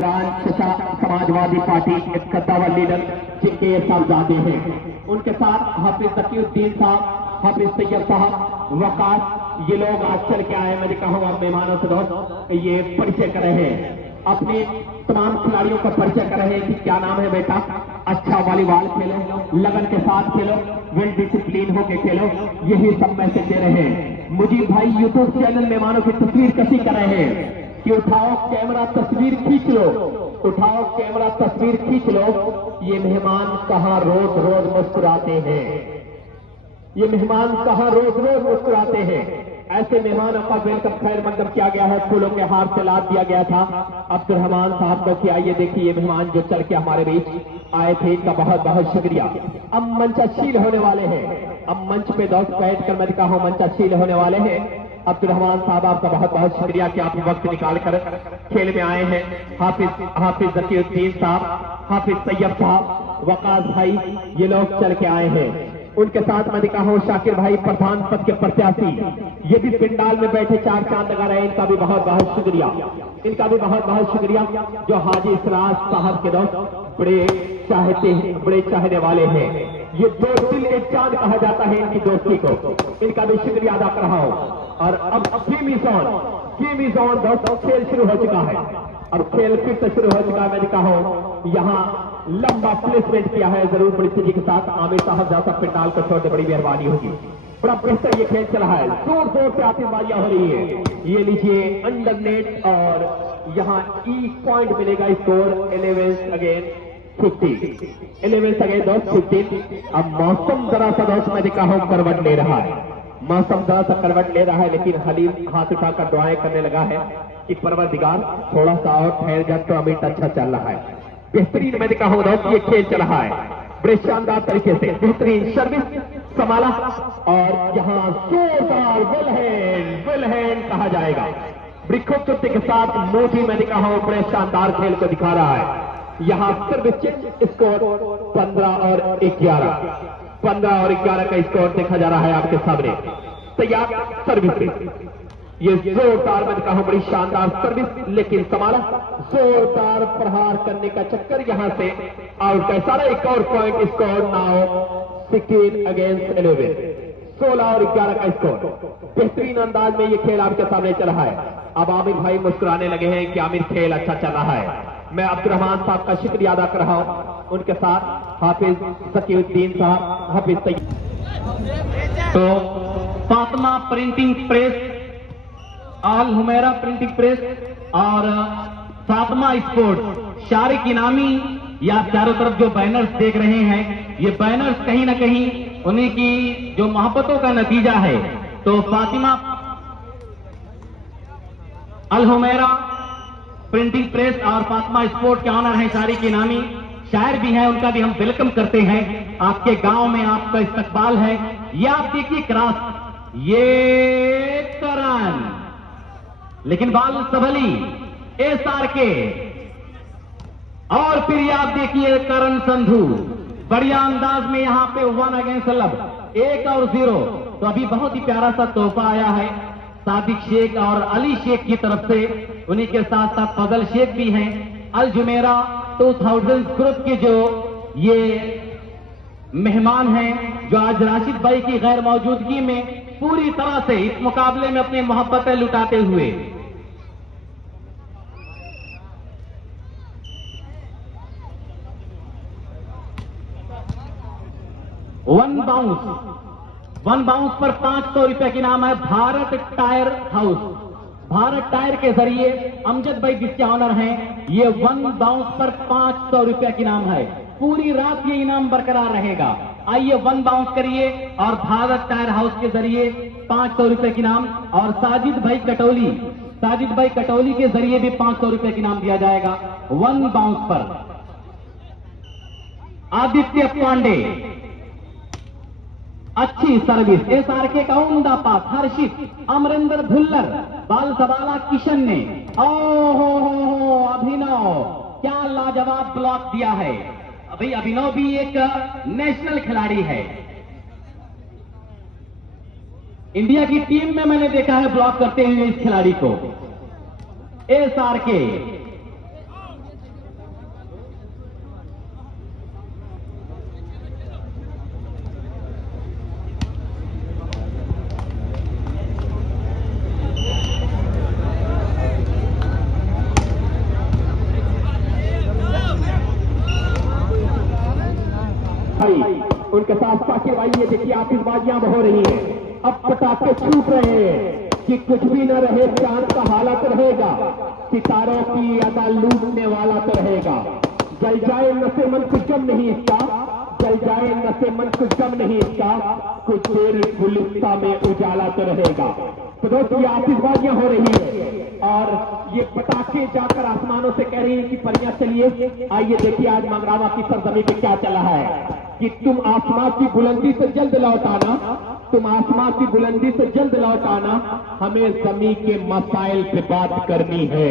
Samajwadi party के कद्दावर leader जिनके ये साहबजादे हैं, उनके साथ हाफिज तकीउद्दीन साहब, हाफिज सैयद साहब, वकास, ये लोग आज चल के आए। मैंने कहा आप मेहमानों से दोस्त ये परिचय कर रहे हैं, अपने तमाम खिलाड़ियों का परिचय कर रहे हैं कि क्या नाम है बेटा, अच्छा वॉलीबॉल खेलो, लगन के साथ खेलो, वेल डिसिप्लिन होके खेलो, यही सब मैसेज दे रहे हैं। मुजीब भाई यूट्यूब चैनल मेहमानों की तस्वीर कसी कर रहे हैं कि उठाओ कैमरा तस्वीर खींच लो, उठाओ कैमरा तस्वीर खींच लो। ये मेहमान कहाँ रोज रोज मुस्कुराते हैं, ये मेहमान कहाँ रोज रोज मुस्कुराते हैं। ऐसे मेहमानों का वेलकम खैर मकदम किया गया है, फूलों के हार से लाद दिया गया था अब्दुर्रहमान साहब को कि आइए देखिए ये मेहमान जो चल के हमारे बीच आए थे, इनका बहुत बहुत शुक्रिया। अब मंचाशील होने वाले हैं, अब मंच पे दोस्त बैठ कर मैं कहा मंचाशील होने वाले हैं। अब्दुर्रहमान साहब आपका बहुत बहुत शुक्रिया कि आप वक्त निकाल कर खेल में आए हैं। हाफिज तकीउद्दीन साहब, हाफिज सैयद साहब, वकास भाई, ये लोग चल के आए हैं। उनके साथ मैं दिखा हूं शाकिर भाई प्रधान पद के प्रत्याशी, ये भी पिंडाल में बैठे चार चांद लगा रहे हैं, इनका भी बहुत बहुत शुक्रिया, इनका भी बहुत बहुत शुक्रिया। जो हाजी इसराज साहब के दोस्त बड़े चाहते हैं, बड़े चाहने वाले हैं, ये दो दिल एक चांद कहा जाता है इनकी दोस्ती को, इनका भी शुक्रिया अदा कर रहा हूं। और अब गेम इज ऑन दोस्तों, खेल शुरू हो चुका है, अब खेल फिर से शुरू हो चुका है। मैं दिखा हूं यहाँ लंबा प्लेसमेंट किया है जरूर बड़ी तेजी के साथ। आमिर साहब जहां तक पिंडाल को छोड़ दे बड़ी मेहरबानी होगी, बड़ा बेहतर ये खेल चला है, जोर जोर से आतिशबाजियां हो रही है। ये लीजिए अंडर नेट और यहाँ ई पॉइंट मिलेगा, स्कोर 11 अगेन 15। अब मौसम जरा सा दोस्त मैं दिखा हूं करवट ले रहा है, मौसम जरा सा करवट ले रहा है, लेकिन हलीम हाथ उठाकर दुआएं करने लगा है कि परवरदिगार थोड़ा सा और ठहर जाए तो अमित अच्छा चल रहा है। बेहतरीन मैं दिखा हूं दोस्त ये खेल चल रहा है, बड़े शानदार तरीके से बेहतरीन सर्विस संभाला और यहाँ जोरदार वेल हैंड कहा जाएगा, बड़ी खूबसूरती के साथ मोदी मैं दिखा हूं बड़े शानदार खेल को दिखा रहा है। यहाँ सर्विस स्कोर 15 और 11 का स्कोर देखा जा रहा है आपके सामने। तैयार सर्विस, ये जोरदार मैं कहा बड़ी शानदार सर्विस, लेकिन संभाला जोरदार प्रहार करने का चक्कर यहां से आउट का सारा। एक और पॉइंट स्कोर नाउ 16 अगेंस्ट 11, 16 और 11 का स्कोर। बेहतरीन अंदाज में ये खेल आपके सामने चल रहा है। अब आमिर भाई मुस्कुराने लगे हैं कि आमिर खेल अच्छा चल रहा है। मैं अब्दुर्रहमान साहब का शुक्रिया अदा कर रहा हूं, उनके साथ हाफिज तकीउद्दीन साहब, हाफिज तो फातिमा प्रिंटिंग प्रेस, आल हुमैरा प्रिंटिंग प्रेस और फातिमा स्पोर्ट्स शारिक इनामी, या चारों तरफ जो बैनर्स देख रहे हैं, ये बैनर्स कहीं ना कहीं उन्हीं की जो मोहब्बतों का नतीजा है। तो फातिमा अल हुमैरा प्रिंटिंग प्रेस और फातिमा स्पोर्ट के ऑनर हैं शारिक इनामी, शायर भी हैं, उनका भी हम वेलकम करते हैं। आपके गांव में आपका इस्तकबाल है। ये आप देखिए क्रॉस, ये करन, लेकिन बाल सबली SRK, और फिर ये आप देखिए करण संधू बढ़िया अंदाज में यहां पे 1 अगेंस्ट 1 और 0। तो अभी बहुत ही प्यारा सा तोहफा आया है सादिक शेख और अली शेख की तरफ से, उन्हीं के साथ साथ फजल शेख भी हैं। अल जुमेरा 2000 ग्रुप के जो ये मेहमान हैं, जो आज राशिद भाई की गैर मौजूदगी में पूरी तरह से इस मुकाबले में अपनी मोहब्बतें लुटाते हुए वन बाउंस पर 500 रुपए की नाम है Bharat tyre house. Bharat tyre के जरिए अमजद भाई जिसके ऑनर हैं, ये 1 बाउंस पर 500 रुपए की नाम है। पूरी रात ये इनाम बरकरार रहेगा। आइए 1 बाउंस करिए और भारत टायर हाउस के जरिए 500 रुपए की नाम, और साजिद भाई कटौली के जरिए भी 500 रुपए की नाम दिया जाएगा 1 बाउंस पर। आदित्य पांडे अच्छी सर्विस, SRK का उम्दा पास, हर्षित अमरिंदर भुल्लर, बाल सवाला किशन ने, ओहो अभिनव क्या लाजवाब ब्लॉक दिया है। अभी अभिनव भी एक नेशनल खिलाड़ी है, इंडिया की टीम में मैंने देखा है ब्लॉक करते हुए इस खिलाड़ी को। SRK भाई, उनके साथ साकिब भाई। ये देखिए आतिशबाजियां हो रही है, अब पटाखे छूट रहे हैं कि कुछ भी न रहे, चांद का हालत रहेगा, सितारों की अदा लूटने वाला तो रहेगा। जल जाए नशे मन कुछ गम नहीं इसका, जल जाए नशे मन कुछ गम नहीं इसका, कुछ देर गुलिस्ता में उजाला तो रहेगा। तो दोस्तों ये आतिशबाजियां हो रही है और ये पटाखे जाकर आसमानों से कह रही है कि परियां चलिए। आइए देखिए आज मंगरावा की सरजमी पे क्या चला है कि तुम आसमान की बुलंदी से जल्द लौट आना, तुम आसमान की बुलंदी से जल्द लौट आना, हमें जमीन के मसाइल पे बात करनी है,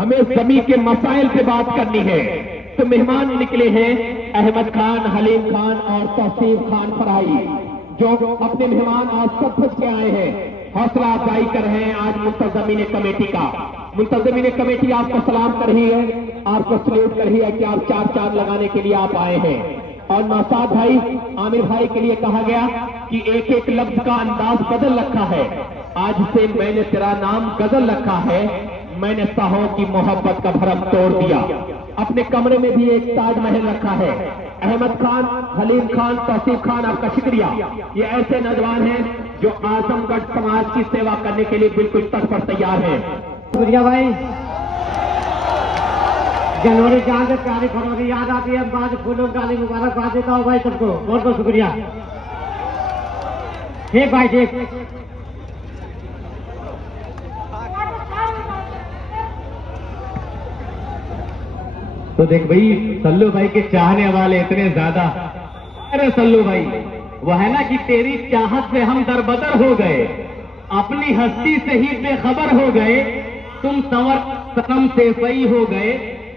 हमें जमीन के मसाइल पे बात करनी है। तो मेहमान निकले हैं अहमद खान, हलीम खान और तौसीफ खान फराई, जो अपने मेहमान आज सब भज के आए हैं, हौसला अफजाई कर रहे हैं आज मुंतजमीन कमेटी का। मुंतजमीन कमेटी आपको सलाम कर रही है, आपको सल्यूट कर रही है कि आप चार चांद लगाने के लिए आप आए हैं। और नौसाद भाई, आमिर भाई के लिए कहा गया कि एक एक लफ्ज का अंदाज बदल रखा है, आज से मैंने तेरा नाम गजल रखा है, मैंने साहों की मोहब्बत का भरम तोड़ दिया। अपने कमरे में भी एक ताजमहल रखा है। अहमद खान, हलीम खान, तौसीफ खान, आपका शुक्रिया। ये ऐसे नौजवान हैं जो आजमगढ़ समाज की सेवा करने के लिए बिल्कुल तत्पर तैयार हैं। शुक्रिया भाई। जनवरी जहाँ से प्यारी फरवरी याद आती है, बाद फूलों गाली मुबारकबाद देता हूँ भाई सबको, बहुत बहुत शुक्रिया। ठीक भाई ठीक। तो देख भाई, सल्लू भाई के चाहने वाले इतने ज्यादा। अरे सल्लू भाई, वो है ना कि तेरी चाहत से हम दरबदर हो गए, अपनी हस्ती से ही बेखबर हो गए, तुम संवर सनम से सही हो गए,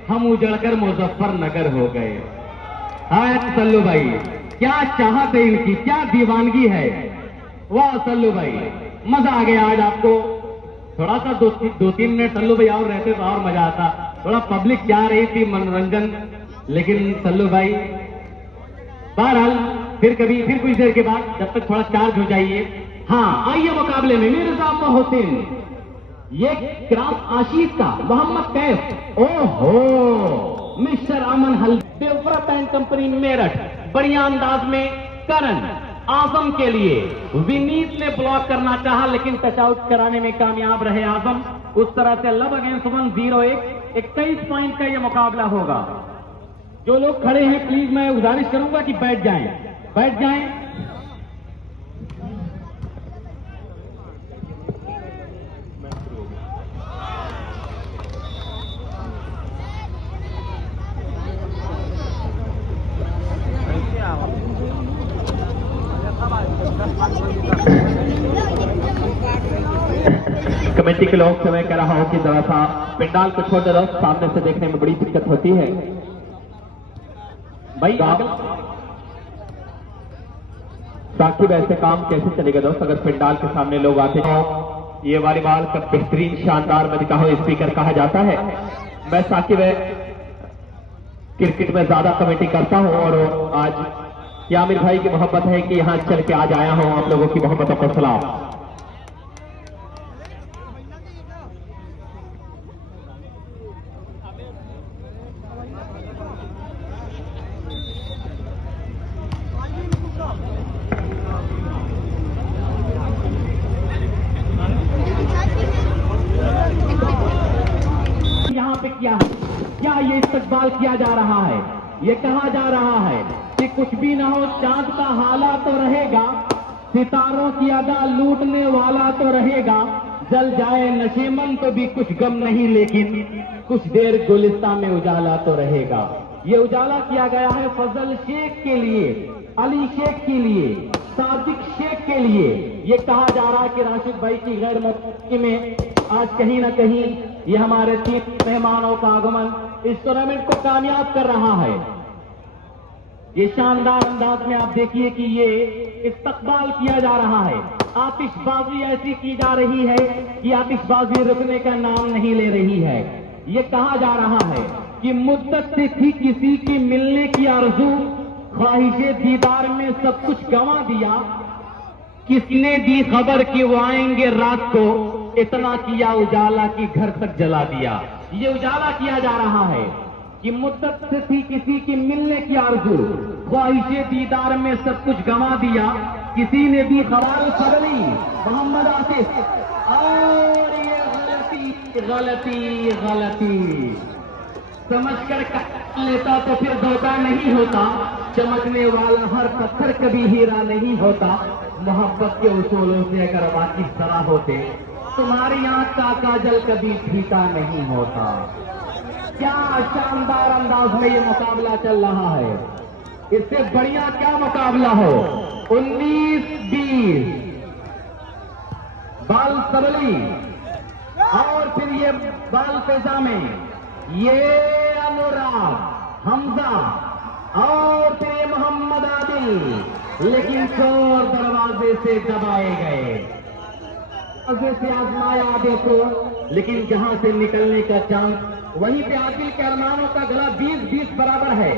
हम उजड़कर मुजफ्फरनगर हो गए। हाँ सल्लू भाई, क्या चाहत है इनकी, क्या दीवानगी है। वाह सल्लू भाई, मजा आ गया आज आपको। थोड़ा सा दो तीन मिनट सल्लू भाई और रहते तो और मजा आता। थोड़ा पब्लिक जा रही थी मनोरंजन, लेकिन सल्लू भाई बहरहाल फिर कभी, फिर कुछ देर के बाद, जब तक थोड़ा चार्ज हो जाइए। हाँ आइए मुकाबले में मिर्जा मोहसिन, ये क्रास आशीष का, मोहम्मद कैफ, ओहो मिस्टर अमन हल, देवव्रत एंड कंपनी मेरठ, बढ़िया अंदाज में करण आजम के लिए। विनीत ने ब्लॉक करना चाहा लेकिन टच आउट कराने में कामयाब रहे आजम। उस तरह से लब अगेंस्ट 1-0, 21 पॉइंट का यह मुकाबला होगा। जो लोग खड़े हैं प्लीज मैं गुजारिश करूंगा कि बैठ जाएं, बैठ जाएं। कमेटी के लोग से मैं कह रहा हूं कि जरा सा पंडाल को छोड़ दो, सामने से देखने में बड़ी दिक्कत होती है भाई। साकिब ऐसे काम कैसे चलेगा दोस्त, अगर पंडाल के सामने लोग आते हैं। ये वॉलीबॉल का बेहतरीन शानदार मैं दिखा हूं स्पीकर कहा जाता है। मैं साकिब क्रिकेट में ज्यादा कमेटी करता हूं और आज ये आमिर भाई की मोहब्बत है कि यहां चल के आज आया हूं आप लोगों की मोहब्बतों को सलाम। यहाँ पे क्या ये इस्तकबाल किया जा रहा है, ये कहा जा रहा है कि कुछ भी ना हो, चांद का हाला तो रहेगा, सितारों की अदा लूटने वाला तो रहेगा, जल जाए नशेमन तो भी कुछ गम नहीं, लेकिन कुछ देर गुलिस्तान में उजाला तो रहेगा। ये उजाला किया गया है फजल शेख के लिए, अली शेख के लिए, सादिक शेख के लिए। ये कहा जा रहा है कि राशिद भाई की गैर मौजूदगी में आज कहीं ना कहीं ये हमारे 3 मेहमानों का आगमन इस टूर्नामेंट को कामयाब कर रहा है। ये शानदार अंदाज में आप देखिए कि ये इस्तकबाल किया जा रहा है, आतिशबाजी ऐसी की जा रही है कि आतिशबाजी रुकने का नाम नहीं ले रही है। ये कहा जा रहा है कि मुद्दत से थी किसी की मिलने की आरज़ू, ख्वाहिशे दीदार में सब कुछ गंवा दिया, किसने दी खबर कि वो आएंगे रात को, इतना किया उजाला की घर तक जला दिया। ये उजाला किया जा रहा है कि मुद्दत से थी किसी की मिलने की आरज़ू, ख्वाहिशे दीदार में सब कुछ गंवा दिया, किसी ने भी खवाल फरली मोहम्मद आसिफ, और ये गलती गलती गलती समझ कर लेता तो फिर धोखा नहीं होता, चमकने वाला हर पत्थर कभी हीरा नहीं होता, मोहब्बत के उसूलों से अगर वाकिफ जरा होते, तुम्हारी आंख का काजल कभी फीका नहीं होता। क्या शानदार अंदाज में ये मुकाबला चल रहा है, इससे बढ़िया क्या मुकाबला हो। 19-20 बाल सबली, और फिर ये बाल पेशा में ये अनुराग हमजा, और फिर ये मोहम्मद आदिल, लेकिन चोर दरवाजे से दबाए गए। दरवाजे से आजमाया आदिल को, लेकिन जहां से निकलने का चांस, वहीं पे आदिल के अरमानों का गला 20-20 बराबर है।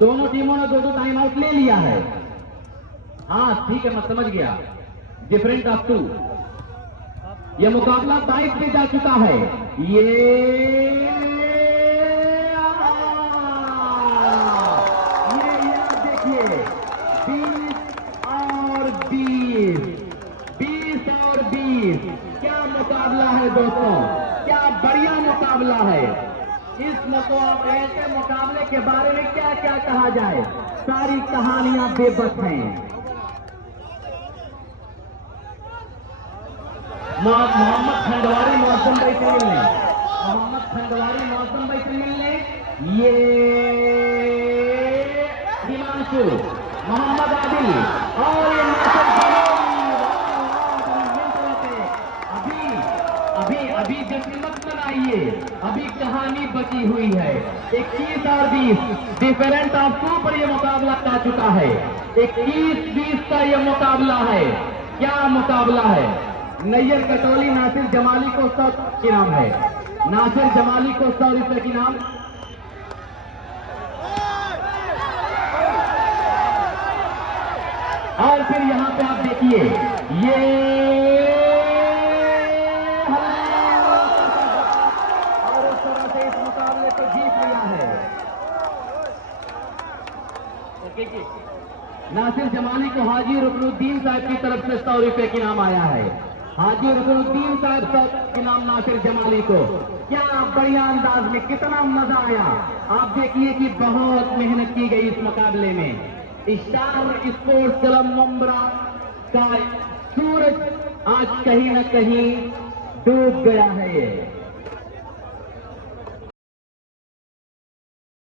दोनों टीमों ने 2-2 टाइम आउट ले लिया है। हाँ ठीक है, मैं समझ गया, डिफरेंट ऑफ 2। यह मुकाबला 22 पे जा चुका है। ये देखिए 20 और 20, क्या मुकाबला है दोस्तों, क्या बढ़िया मुकाबला है। इस ऐसे मुकाबले के बारे में क्या क्या कहा जाए, सारी कहानियां बेबस हैं। मोहम्मद खंडवारी मौसम भाई से मिलने, मोहम्मद खंडवारी मौसम भाई से मिलने, ये हिमांशु, मोहम्मद आदिल, और ये अभी जश्न मत मनाइए, अभी कहानी बची हुई है। 21 और 20 डिफरेंट ऑफ 2 पर यह मुकाबला जा चुका है। 21-20 का यह मुकाबला है। क्या मुकाबला है। नैयर कटोली नासिर जमाली को 100 इनाम है, नासिर जमाली को 100 रुपए की इनाम। और फिर यहां पे आप देखिए ये और उस तरह से इस मुकाबले को जीत लिया है। नासिर जमाली को हाजी रुकनुद्दीन साहब की तरफ से 100 रुपए की इनाम आया है। हाजी रुकनुद्दीन साहब 100 इनाम नासिर जमाली को। क्या बढ़िया अंदाज में, कितना मजा आया। आप देखिए कि बहुत मेहनत की गई इस मुकाबले में। स्टार स्पोर्ट्स क्लब मुंब्रा का सूरज आज कहीं न कहीं डूब गया है। ये